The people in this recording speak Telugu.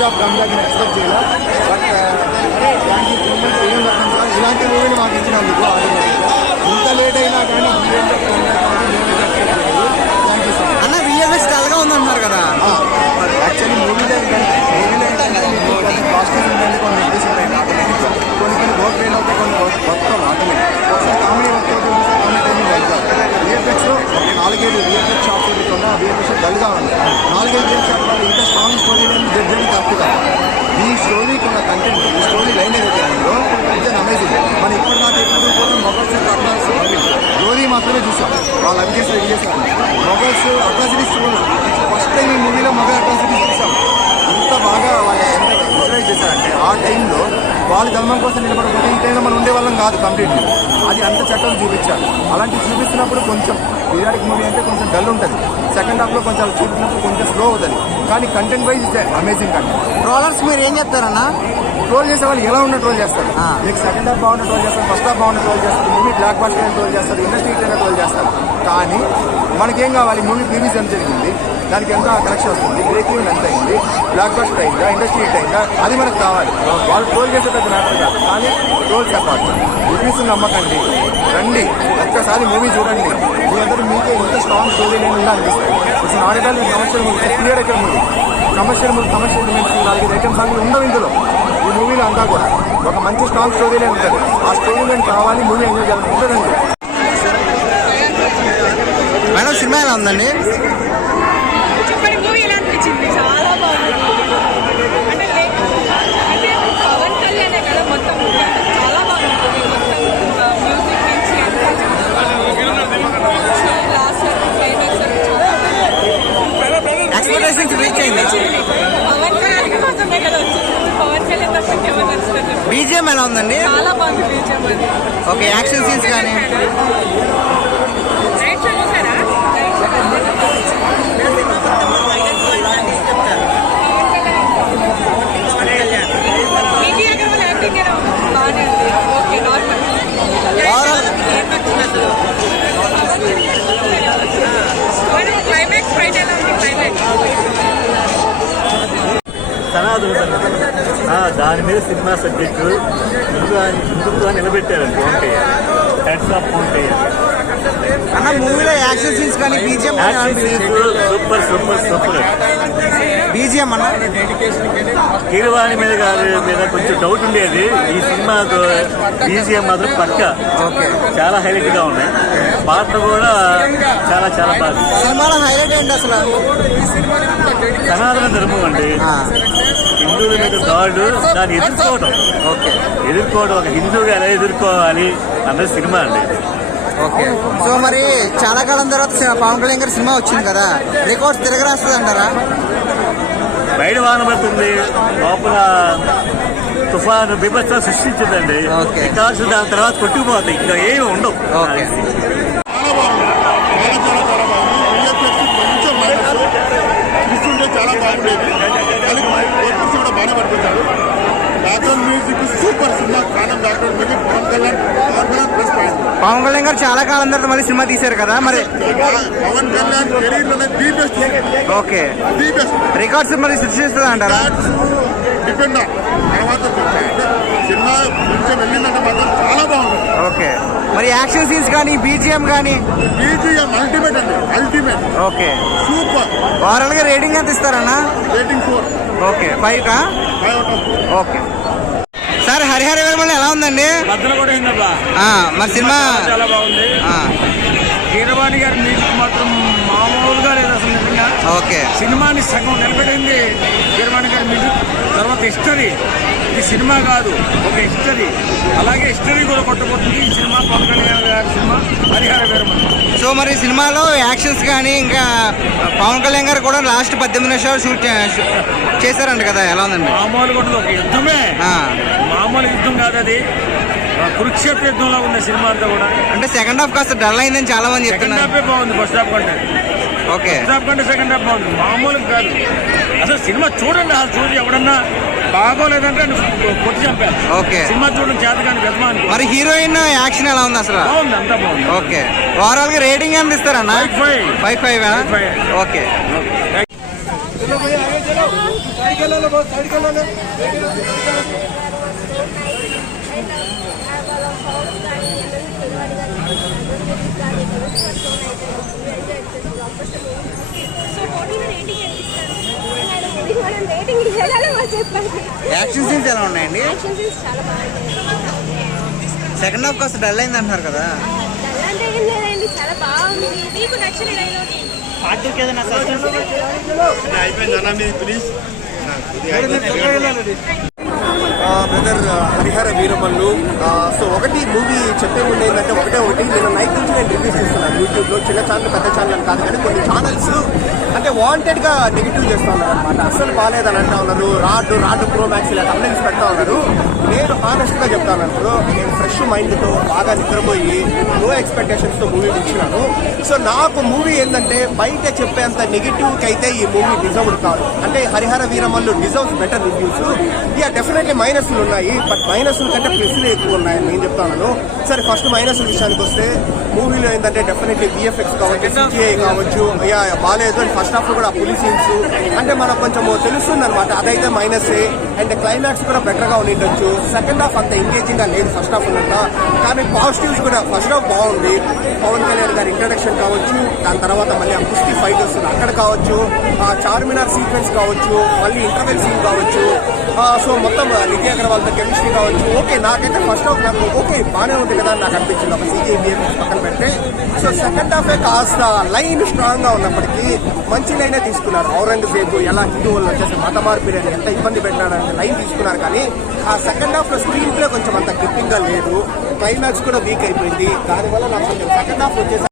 రేంజ్ ఆఫ్ కమ్బ్యాక్ ఎక్స్పెక్ట్ చేయాలి. But thank you so much. ఏం చెప్పండి సార్, ఇలాంటి మూవీని మాకు ఇచ్చినందుకు ఇంత లేట్ అయినా కానీ థ్యాంక్ యూ సార్. అన్న విఎఫ్ఎక్స్ డల్గా ఉందన్నారు కదా, యాక్చువల్లీ మూవీలో కాస్ట్యూమ్స్ ఉంటుంది, కొన్ని ఇంగ్లీష్ ఉంటాయి, కొన్ని వర్క్ ట్రైన్ అవుతాయి, కొన్ని వర్క్ ఆటోమేటిక్ ఒకసారి కామెడీ వర్క్ అవుతుంది, కామెడీ టైమింగ్ వెళ్తారు. విఎఫ్ఎక్స్లో ఒక 4-7 విఎఫ్ఎక్స్ షాప్స్ ఏదైతే విఎఫ్ఎక్స్ డల్గా ఉంది. 4-5 విఎఫ్ఎక్స్ షాప్ ఇంకా స్ట్రాంగ్ స్టోరీ లైన్ జడ్జి తప్పుగా ఈ స్టోరీకి ఉన్న కంటెంట్, ఈ స్టోరీ లైన్ ఏదైతే ఉందో ఇట్స్ అమేజింగ్. మనం ఇప్పటిదాకా ఎప్పుడు కూడా మొబైల్స్ అట్లాస్ రోరీ మాత్రమే చూసాం, వాళ్ళు అవి చేసి ఇది చేశారు. మొబైల్స్ అట్రాసిటీస్ చూడాలి. ఫస్ట్ టైం ఈ మూవీలో మొబైల్ అట్రాసిటీస్ చూసాం. ఇంత బాగా వాళ్ళు ఎంత విజువలైజ్ చేశారంటే ఆ టైంలో వాళ్ళ ధర్మం కోసం నిలబడకపోతే ఈ టైంలో మనం ఉండేవాళ్ళం కాదు కంప్లీట్లీ. అది అంత చట్టం చూపించారు. అలాంటివి చూపిస్తున్నప్పుడు కొంచెం పీరియాడిక్ మూవీ అంటే కొంచెం డల్ ఉంటుంది, సెకండ్ హాఫ్లో కొంచెం చూపించినప్పుడు కొంచెం స్లో అవుతుంది. కానీ content wise it's amazing content. Trollers మీరు ఏం చెప్తారన్నా? ట్రోల్ చేసే వాళ్ళు ఎలా ఉన్న ట్రోల్ చేస్తారు. మీకు సెకండ్ హాఫ్ బాగున్న ట్రోల్ చేస్తారు, ఫస్ట్ హాఫ్ బాగున్న ట్రోల్ చేస్తారు, మూవీ బ్లాక్ బస్టర్ ట్రోల్ చేస్తారు, ఇండస్ట్రీ ట్రోల్ చేస్తారు. కానీ మనకేం కావాలి, మూవీ ప్రీవియస్ ఎంత జరిగింది, దానికి ఎంత కలెక్షన్ వస్తుంది, బ్రేక్ ఈవెన్ ఎంత అయింది, బ్లాక్ బస్టర్ అయిందా, ఇండస్ట్రీ హిట్ అయిందా, అది మనకు కావాలి. వాళ్ళు ట్రోల్ చేసే పెద్ద మ్యాటర్ కాదు, కానీ ట్రోల్స్ అపార్ట్. రివ్యూస్ నమ్మకండి, రండి ఒక్కసారి మూవీ చూడండి. మీరందరూ మీకే ఇంత స్ట్రాంగ్ స్టోరీ నేను ఉండాలనిపిస్తుంది. It's not at all commercial movie, clear ఎక్కడ మూవీ, కమర్షియల్ 4 ఐటమ్ సాంగ్లు ఉండవు ఇందులో. ఈ మూవీలో అంతా కూడా ఒక మంచి స్ట్రాంగ్ స్టోరీనే ఉంటుంది. ఆ స్టోరీ నేను కావాలి, మూవీ ఎంజాయ్ చేయాలని ఉంటుందండి. మేడం సినిమా ఎలా ఉందండి? ఎక్స్పెక్టేషన్స్ రీచ్ అయిందా? బీజిఎం ఎలా ఉందండి? ఓకే, యాక్షన్ సీన్స్ కానీ దాని మీద సినిమా సబ్జెక్టు ముందుగా నిలబెట్టారండి. బాగుంటాయి, హెడ్స్ ఆఫ్ బాగుంటాయి అన్న. మూవీలో యాక్షన్ సీన్స్ కానీ BGM super super super. BGM అన్న కీరవాణి మీద కొంచెం డౌట్ ఉండేది. ఈ సినిమా బీజిఎం మాత్రం పక్క చాలా హైలైట్ గా ఉన్నాయి. పాటలు కూడా చాలా చాలా బాగా. సినిమాలో హైలైట్ ఏంటి అసలు? సనాతన ధర్మం అండి, హిందువుల మీద దాడు, దాన్ని ఎదుర్కోవడం. ఒక హిందువుగా ఎలా ఎదుర్కోవాలి అన్నది సినిమా అండి. ఓకే, సో మరి చాలా కాలం తర్వాత పవన్ కళ్యాణ్ గారి సినిమా వచ్చింది కదా, రికార్డ్స్ తిరగరాస్తుంది అంటారా? బయట వాన పడుతుంది, లోపల తుఫాను బీభత్సం సృష్టించిందండి. రికార్డ్స్ దాని తర్వాత కొట్టుకుపోతాయి, ఇంకా ఏమి ఉండవు. చాలా బాగుండేది, కూడా బాగానే పడుతుంటారు. Background music super. సినిమా కాలం background music Pawan Kalyan plus point. Pawan Kalyan గారు చాలా కాలం తర్వాత మళ్ళీ సినిమా తీశారు కదా, మరి పవన్ కళ్యాణ్ కెరీర్ లోనే the best. Okay, the best. Records మరి సృష్టిస్తుంది అంటారా? డిపెండ్ తర్వాత సినిమా కొంచెం వెళ్ళిందంటే మాత్రం చాలా బాగుంటుంది. ఓకే, మరి యాక్షన్ సీన్స్ కానీ బీజిఎం కానీ? బీజిఎం అల్టిమేట్ అండి, అల్టిమేట్. Okay, super. ఓవరాల్ గా రేటింగ్ ఎంత ఇస్తారన్నా? Rating 4. Okay, 5 okay. Sir, Harihara Veeramallu ఎలా ఉందండి? మరి సినిమా చాలా బాగుంది. కీరవాణి గారి మ్యూజిక్ మాత్రం మామూలుగా లేదు అసలు, నిజంగా. ఓకే, సినిమాని సగం నిలబెట్టింది కీరవాణి గారి మ్యూజిక్. తర్వాత హిస్టరీ, ఇది సినిమా కాదు, ఒక హిస్టరీ. అలాగే హిస్టరీ కూడా కొట్టబోతుంది ఈ సినిమా, పవన్ కళ్యాణ్ గారి సినిమా హరిహర వీరమల్లు. సో మరి సినిమాలో యాక్షన్స్ కానీ, ఇంకా పవన్ కళ్యాణ్ గారు కూడా లాస్ట్ 18 నిమిషాలు షూట్ చేశారంట కదా, ఎలా ఉందండి? మామూలుగా ఉంటుంది, ఒక యుద్ధమే, మామూలు యుద్ధం కాదు అది. కురుక్షేత్ర యుద్ధంలో ఉన్న సినిమా అంతా కూడా. అంటే సెకండ్ హాఫ్ కాస్త డల్ అయిందని చాలా మంది చెప్తున్నారు. సెకండ్ హాఫే బాగుంది ఫస్ట్ హాఫ్ కంటే. ఓకే, ఫస్ట్ హాఫ్ కంటే సెకండ్ హాఫ్ బాగుంది, మామూలుగా కాదు. అసలు సినిమా చూడండి, అసలు చూసి ఎవడన్నా బాగోలేదంటే కొట్టి చంపారు. ఓకే, సినిమా చూడడం చేత కానీ వ్యర్థమానికి. మరి హీరోయిన్ యాక్షన్ ఎలా ఉంది అసలు? బాగుంది, అంతా బాగుంది. ఓకే, ఓవరాల్ గా రేటింగ్ ఎంత ఇస్తారన్నా? 5. ఓకే. రేటింగ్ ఇచ్చేదాన్ని చెప్పండి. యాక్షన్ సీన్స్ ఎలా ఉన్నాయండి? యాక్షన్ సీన్స్ చాలా బాగుంటాయి. సెకండ్ హాఫ్ కాస్త డల్ అయింది అంటున్నారు కదా. అంటే ఏం లేదండి, చాలా బాగుంది. మీకు నచ్చిన dialogue brother Harihara Veeramallu. So ఒకటి మూవీ చెప్పే ముందు ఏంటంటే ఒకటి నేను నైట్ నుంచి నేను రివ్యూస్ చేస్తున్నాను యూట్యూబ్లో. చిన్న ఛానల్ పెద్ద ఛానల్ అని కాదు, కానీ కొన్ని ఛానల్స్ అంటే వాంటెడ్గా నెగిటివ్ చేస్తూ ఉన్నారు అనమాట. అస్సలు బాగాలేదని అంటా ఉన్నారు. రాడ్ ప్రో మ్యాక్స్ ఇలా కంప్లైంట్స్ పెడతా ఉన్నారు. నేను హానెస్ట్గా చెప్తాను అప్పుడు నేను ఫ్రెష్ మైండ్తో బాగా నిద్రపోయి నో ఎక్స్పెక్టేషన్స్తో మూవీ ఇచ్చినాను. సో నాకు మూవీ ఏంటంటే బయట చెప్పేంత నెగిటివ్కి అయితే ఈ మూవీ డిజర్వ్డ్ కాదు. అంటే Harihara Veeramallu deserves better reviews. Definitely మైనస్లు ఉన్నాయి, బట్ మైనస్ల కంటే ప్లస్లు ఎక్కువ ఉన్నాయని నేను చెప్తాను. సరే ఫస్ట్ మైనస్ల విషయానికి వస్తే మూవీలో ఏంటంటే డెఫినెట్లీ విఎఫ్ఎక్స్ కావచ్చు, సిజిఐ కావచ్చు, బాగాలేదు. అండ్ ఫస్ట్ హాఫ్ కూడా పోలీస్ సీన్స్ అంటే మనకు కొంచెం తెలుస్తుంది అనమాట, అదైతే మైనసే. అండ్ క్లైమాక్స్ కూడా బెటర్గా ఉండిండొచ్చు. సెకండ్ హాఫ్ అంత ఎంగేజింగ్గా లేదు ఫస్ట్ హాఫ్ ఉన్నంత, కానీ పాజిటివ్స్ కూడా ఫస్ట్ హాఫ్ బాగుంది. పవన్ కళ్యాణ్ గారి ఇంట్రడక్షన్ కావచ్చు, దాని తర్వాత మళ్ళీ ఆ కుస్తీ ఫైట్ వస్తుంది అక్కడ కావచ్చు, ఆ చార్మినార్ సీక్వెన్స్ కావచ్చు, మళ్ళీ ఇంటర్వెల్ సీన్ కావచ్చు. సో మొత్తం నిధి అగర్వాల్తో కెమిస్ట్రీ కావచ్చు. ఓకే, నాకైతే ఫస్ట్ హాఫ్ నాకు ఓకే బాగానే ఉంది కదా అని నాకు అనిపించింది, ఒక సీజీ పక్కన పెడితే. సో సెకండ్ హాఫే కాస్త లైన్ స్ట్రాంగ్ గా ఉన్నప్పటికీ మంచి లైనే తీసుకున్నారు. ఔరంగజేబు ఎలా హిందువులు వచ్చేసి మత మార్పిడి ఎంత ఇబ్బంది పెట్టినాడని లైన్ తీసుకున్నారు, కానీ ఆ సెకండ్ హాఫ్ లో స్క్రీన్ ప్లే కొంచెం అంత గ్రిప్పింగ్ గా లేదు. క్లైమాక్స్ కూడా వీక్ అయిపోయింది. దానివల్ల నాకు కొంచెం సెకండ్ హాఫ్ వచ్చేసి